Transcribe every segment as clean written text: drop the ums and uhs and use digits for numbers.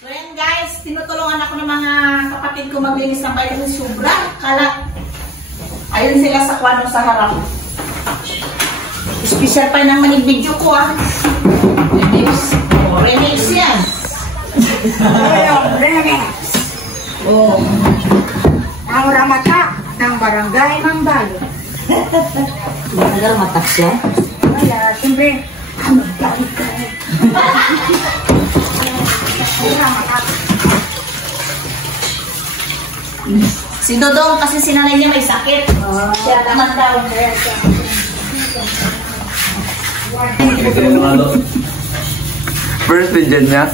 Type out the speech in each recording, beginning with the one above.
So yan guys, tinutulungan ako ng mga kapatid ko maglinis ng bahay. Sobra kalat. Ayun sila sa kwarto sa harap. Special pa ng manig video ko ah. Remix. Oh, remix yan. Remix. Oh. Ang ramata ng barangay Mambalo. Matagal matas siya. Kaya, siyempre, si Dodong kasi sinanay niya may sakit. Siya naman daw. First friend dyan niya.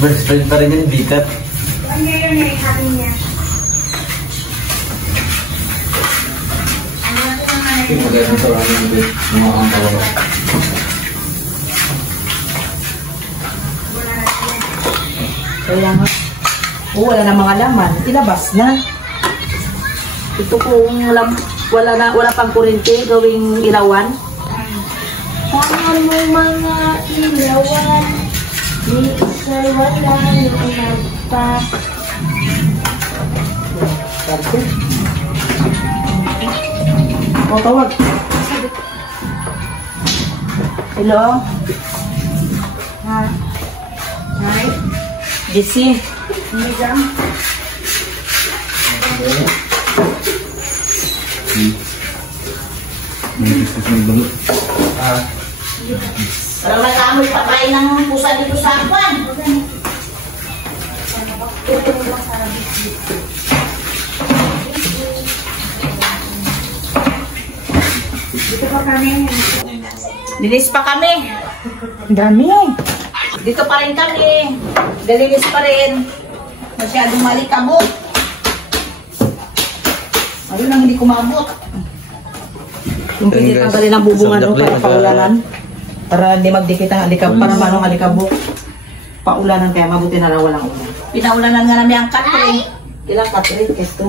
First friend pa rin yung bitat. ano yun eh, sabi niya. Kaya nga. Oh, wala na mga laman. Ilabas na. Ito kung wala pang kuryente, gawing ilawan. Paano mga ilawan, di isa'y wala yung nagpa. O, tawag. Hello? Ha? Nay? Jesse? Hindi dyan? Parang nag-aamoy patay ng pusa dito sa kwan. Dito pa kami. Linis pa kami. Ang dami eh. Dito pa rin kami. Dalinis pa rin. Masyadong malikabot. Ayun ang hindi kumabot. Yung pwede tanggalin ang bubungan nung para paulanan. Para hindi magdikit ang alikabok. Para manong alikabok. Paulanan kaya mabuti na lang walang ulan. Pinaulanan nga namin ang katrin. Ilang katrin? Ito.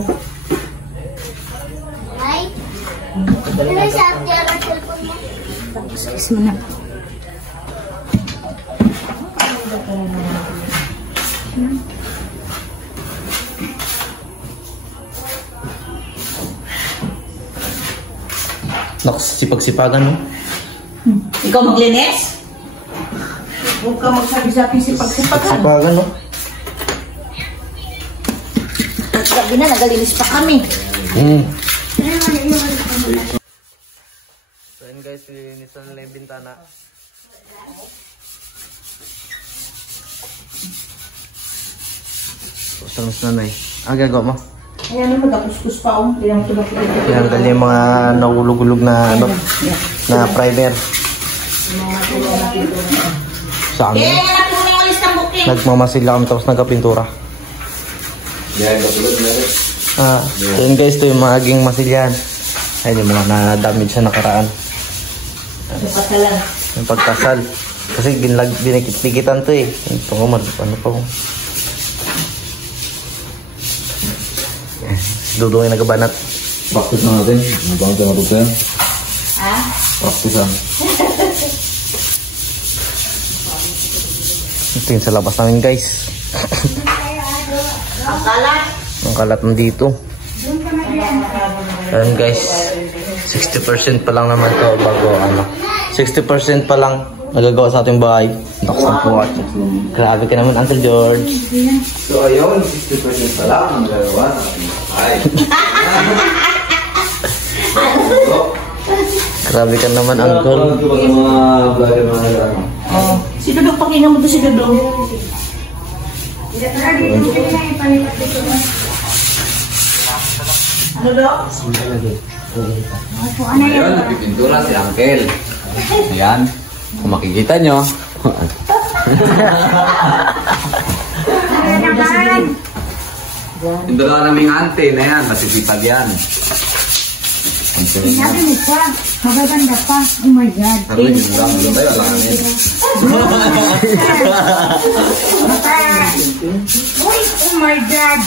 Ay, ano sa atin ang cellphone mo? Tapos mo na. Sipag-sipagan mo. Ikaw maglinis? Huwag ka magsabi-sabi sipag-sipagan. Sipagan no? Gabi na, nagalinis pa kami. So yun guys, lilinisan nila yung bintana. Gusto mas nanay. Gagawa mo? Ayan yung magkakuskus pa oh. Tinanggal yung mga nahulog-hulog na ano, na primer. Sa amin. Natin mo yung alis ng booking. Nagmamasil kami tapos nagkapintura. Yun guys, ito yung maging masilyan. Ayun yung mga na-damage sa nakaraan. Pasalan. Yung pagkasal. Kasi binikit-bikitan to eh. Ito ko, ano pa ko. Dudong yung nagabanat. Practice na natin. Magpang tayo matuto yan. Ha? Practice yan. Ito yung sa labas namin guys. Ang kalat. Ang kalat nandito. Ayan guys. 60% pa lang naman ito bago ano. 60% pa lang nagagawa sa ating bahay. Nakas ng puwat. Grabe ka naman Uncle George. So ayun, 60% pa lang ang nagagawa sa ating bahay. Grabe ka naman Uncle. Ito ba yung mga vlogger mga nagagawa? Oh. Si Dudong, pakinggan mo to si Dudong. Ano daw? Ayun, nagpipintura si Uncle. Ayan, kung makikita nyo. Yung dalawa naming ante na yan, masisipag yan. Sabi mo pa, magaganda pa. Oh my God. Sabi nyo lang, ano tayo, alam namin. Uy, oh my God.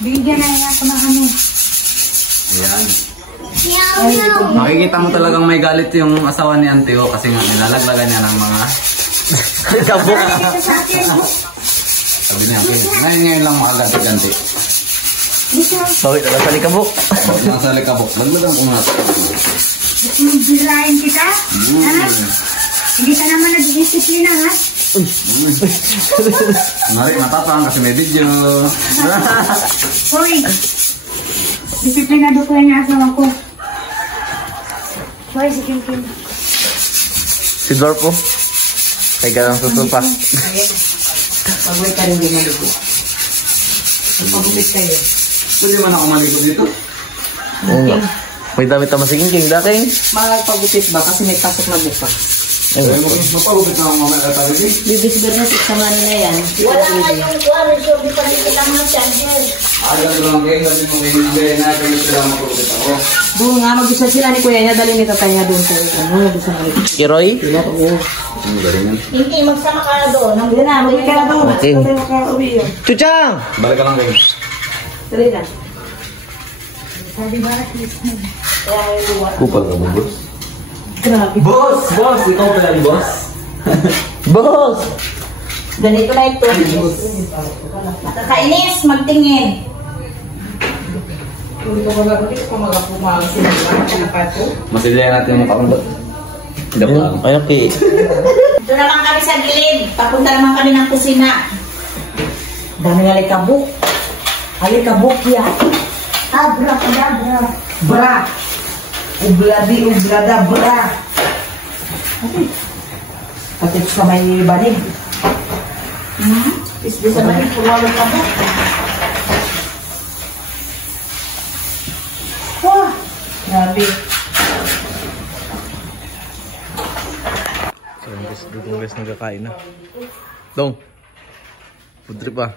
Bigyan na yan ako ng ano. Ayan. Meow, meow. Makikita mo talagang may galit yung asawa ni Ante O kasi nga nilalaglagan niya ng mga Alikabok. Dito sa akin. Sabi niya, ngayon lang makaganti-ganti. Dito. Bakit na sa alikabok? Nasa alikabok. Laglagan ko nga. Birahin kita? Ha? Hindi ka naman nag-disiplina, ha? Mari, matapang kasi may video. Hoy! Disiplinado ko yung asawa ko. Hoy, si Kim Kim. Si Dorpo. Kaya ka lang susupa. Pag-wait ka rin din maligo. Pag-wait kayo. Pwede man ako maligo dito? Oo nga. May damit naman si King dating. Magpagupit ba? Kasi may pasok na buka. Mapagupit na ako mamaya tayo din. Bibis Bernet, sama na yan. Wala nga yung kuwan, so di pa rin kita mga charger. Alam ko lang kayo, kasi mo kayo hindi na kayo sila mapagupit ako. Doon nga, mag-isa sila ni Kuya niya. Dali ni tatay niya doon sa ano, doon sa maligo. Kiroy? Sila, oo. Ang galing yan. Hindi, magsama ka na doon. Hindi na, mag-wait ka na doon. Okay. Tatay mo ka uwi yun. Chuchang! Balik ka lang kayo. Dali na. Sabi ba, at least mo. Kupal ka mo, bro. Grabe. Boss! Boss! Ikaw pala ni boss? Boss! Ganito na ito. Kakainis, magtingin. Kung ito mag-agupit, kung mag-apumang sila, kanapato. Masilya natin yung mukha ko. Hindi ko lang. Ay, okay. Doon naman kami sa gilid. Papunta naman kami ng kusina. Dami alikabok. Alikabok yan. Abra, kadabra. Bra. Ubladi, ublada, bra. Pati sa may banig. Isbi sa banig, pulawag ka mo. Wah, grabe. So, dito guys nagkakain na. Dong. Food trip ah.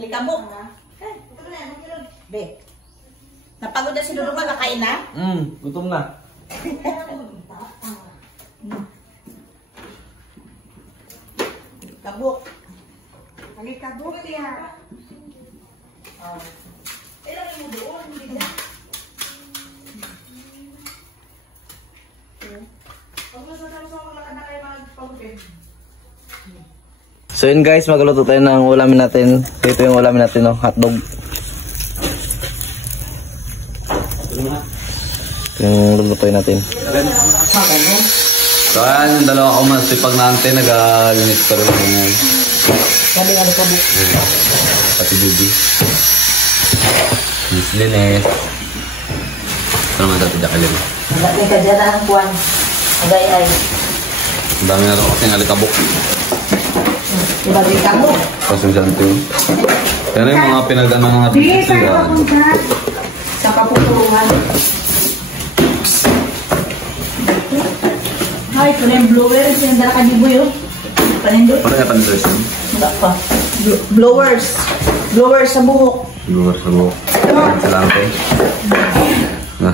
Likabok. Be. Napagod na si Dudong ba? Kakain na? Gutom na. Likabok. Alikabok yan. So yun guys, magluto tayo ng ulamin natin. Ito yung ulamin natin, no? Hotdog. Ito yung lulutuin natin. So ayan, yung dalawa ko masipag na ante, nag-linis pa rin ako ngayon. Galing alikabok. Pati Bibi. Miss Lines. Ito naman dati Jacqueline. Dating ka dyan ang kuwan. Agay-ay. Ang dami na rin kasing alikabok. Diba din ka mo? Pasensante yun. Pero yung mga pinagdaan ng mga Di, pizza tayo yan. papunta. Sa kaputulungan. Ay, ito na yung blowers. Yung dala ka di buyo. Panindot. Ano yung panindot yun? Wala pa. Blowers. Blowers sa buhok. Lugar sa buhok. Salante. Na.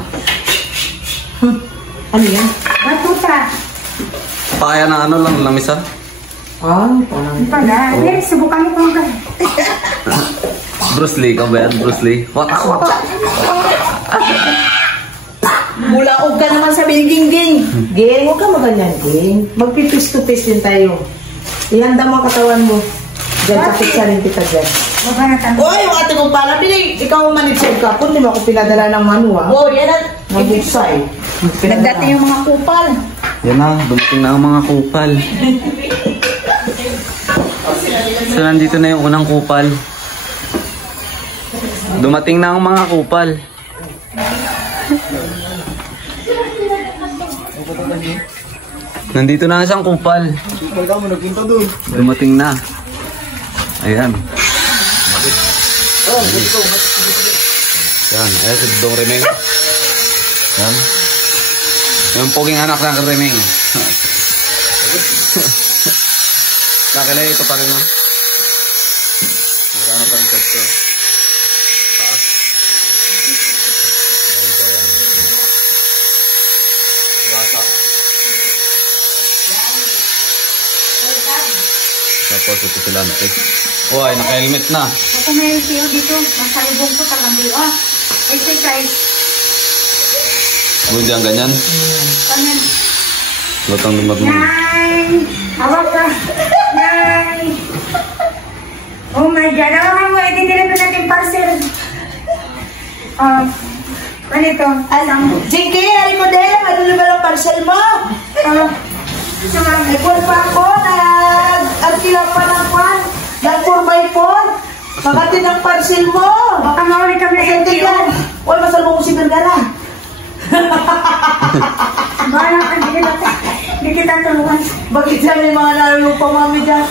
Ano yan? Batuta. Pakaya na ano lang, lamisa. Parang. Ang pala. Hindi, subukan mo kung gano'n. Bruce Lee, ikaw ba yan? Bruce Lee? Watak, watak. Bulaog ka naman sa Ging. Ging, huwag ka maganyan, Ging. Magpipis-to-pis din tayo. Ihanda mo ang katawan mo. Diyan, kapitsa rin kita dyan. Baba na tayo. Oy, yung ate ko pala, ikaw ang manitsig ka. Kung di mo ako pinadala ng manuwa. Oh, yan na. Mag-buksay. Nagdati yung mga kupal. Yan na, dumating na ang mga kupal. So, nandito na yung unang kupal. Dumating na ang mga kupal. Nandito na ang isang kupal. Dumating na. Ayan. Yan, ayan si Dong Remeng. Yan. Yung poging anak ng Remeng. Kakilay ito pa rin, no? Magkano pa rin sa ito. Taas. Ayan ko yan. Bata. Tapos ito silante. Oh, ay naka-helmet na. Ako may tiyo dito. Nasa ibong ko talagang diyo. Exercise. Buti ang ganyan. Kanan. Lutang dumat mo. Nay! Awak ka! Nay! Oh my God! Awakan mo, itindilin mo natin parcel. Ganito. Alam, Jinky, hari ko din. Ano naman ang parcel mo? May kuwan pa ako. Nag-artila pa ng kuwan. Nag-4x4. Makati ng parcel mo. Baka mawali kami sa Hindi LTO. yan. Wala masalubong si Vergara. Bahala ka, hindi kita tulungan. Bakit siya may mga nalulong pa mami dyan?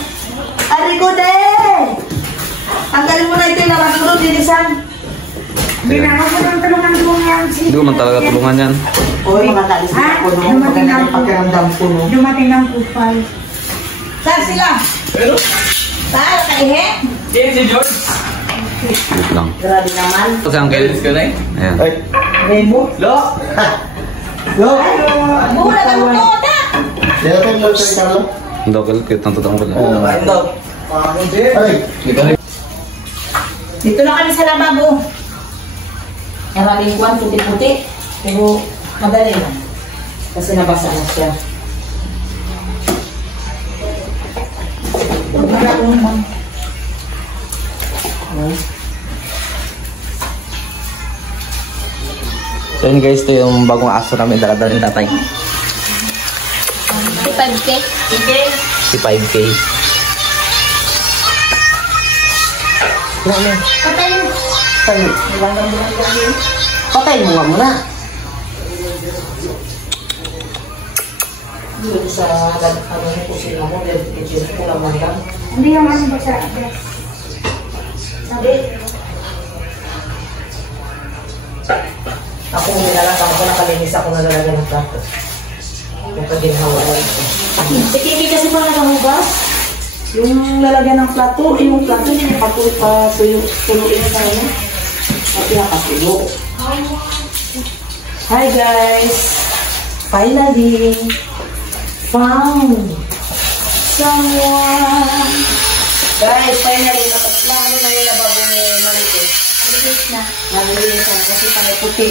Ari ko din. Tanggalin mo na ito yung nakasunod, dinisan. Hindi na ako nang tulungan mo yan. Hindi ko man talaga tulungan yan. Uy, mga talis na ako no. Maganda yung pakiramdam ko no. Dumating ng kupal. Saan sila? Saan? Kaihe? Wait lang. Grabe naman. Ito si Uncle. Ayan. Remo? Lo! Lo! Mura ka mo to, ta! Dito tayo lo sa Carlo. Hindi ako kalit. Tantatang ko lang. Ay! Dito na kami sa lababo. Maraming kwan, puti-puti. Pero madali lang. Kasi nabasa na siya. Wala ko naman. So yun guys, ito yung bagong aso namin dala-dala ng tatay. 5K? Si 5K. Patay mo. Patay mo nga muna. Dito sa ano ko sila mo, dito ko naman lang. Hindi yung ano ba sa address? Sabi? Ako nilalak ako nakalinis ako na lalagyan ng plato. Yung paginawa lang. Sige, kasi pa nakahugas. Yung lalagyan ng plato, yung plato niya patuloy na tayo. At pinapatulo. Hi guys! Finally! Found someone! Guys, finally, tapos lang ano na yung lababo ni Marites. Malinis na. Nalilinis na kasi panay puti.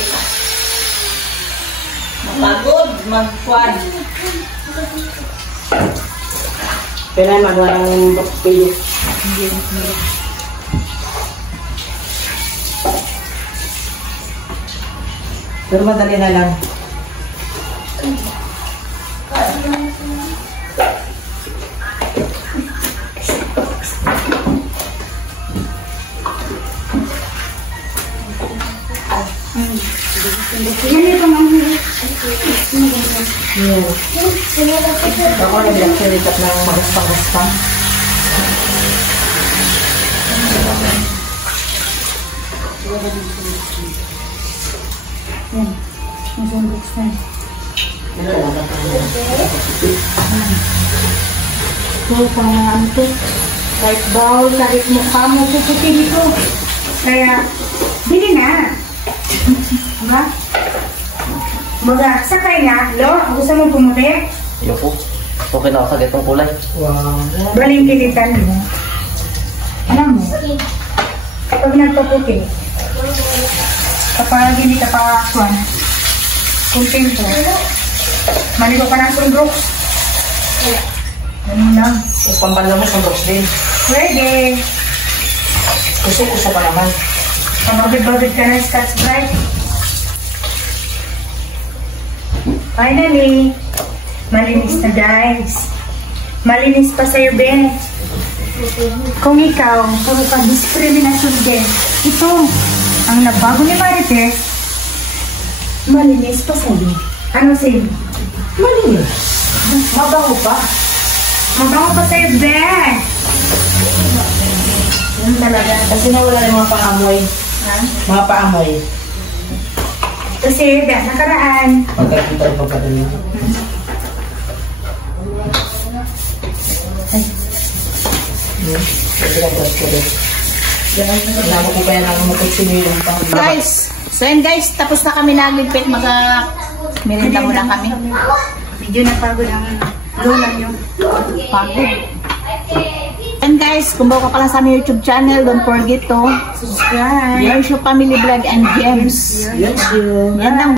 Mapagod, magkwan. Pero ay magawa ng pili. Pero madali na lang. Yan ito mga Ako nag-react ng magaspang-gaspang. yan. Masundok na. So, parang ano to? Kahit bawal, kahit mukha mo, puputi dito. Kaya, bili na. Diba? Baga, sakay na. Lo, gusto mo pumuti? Iyo po. Okay na ako sa ganitong kulay. Wow. Baling kilitan mo. Alam mo, kapag nagpaputi, kapag hindi ka pa-akwan, kontento, maligo ka ng sundrok. Ganun lang. Yung pambala mo sa box din. Pwede. Gusto pa naman. Pamagod-bagod ka ng Scotch Brite. Finally, malinis na guys. Malinis pa sa'yo, Ben. Kung ikaw, puro ka diskriminasyon din. Ito, ang nabago ni Marites, malinis pa sa'yo. Ano sa'yo? Malinis. Mabango pa. Mabango pa sa'yo, Ben. Yan talaga. Kasi nawala yung mga paamoy. Ha? Mga paamoy. Kasi, nakaraan, Pagkakita yung pagkadali. Alam ko kaya nang magkaksinilong pa. Guys, so yun guys, tapos na kami nagligpit. Merinda muna kami. medyo napagod ang lola nyo. Pagod. And guys, kung bago ka pa lang sa aming YouTube channel, don't forget to Subscribe. Yarsho Family Vlog and Gems. Yes, you. Yan lang.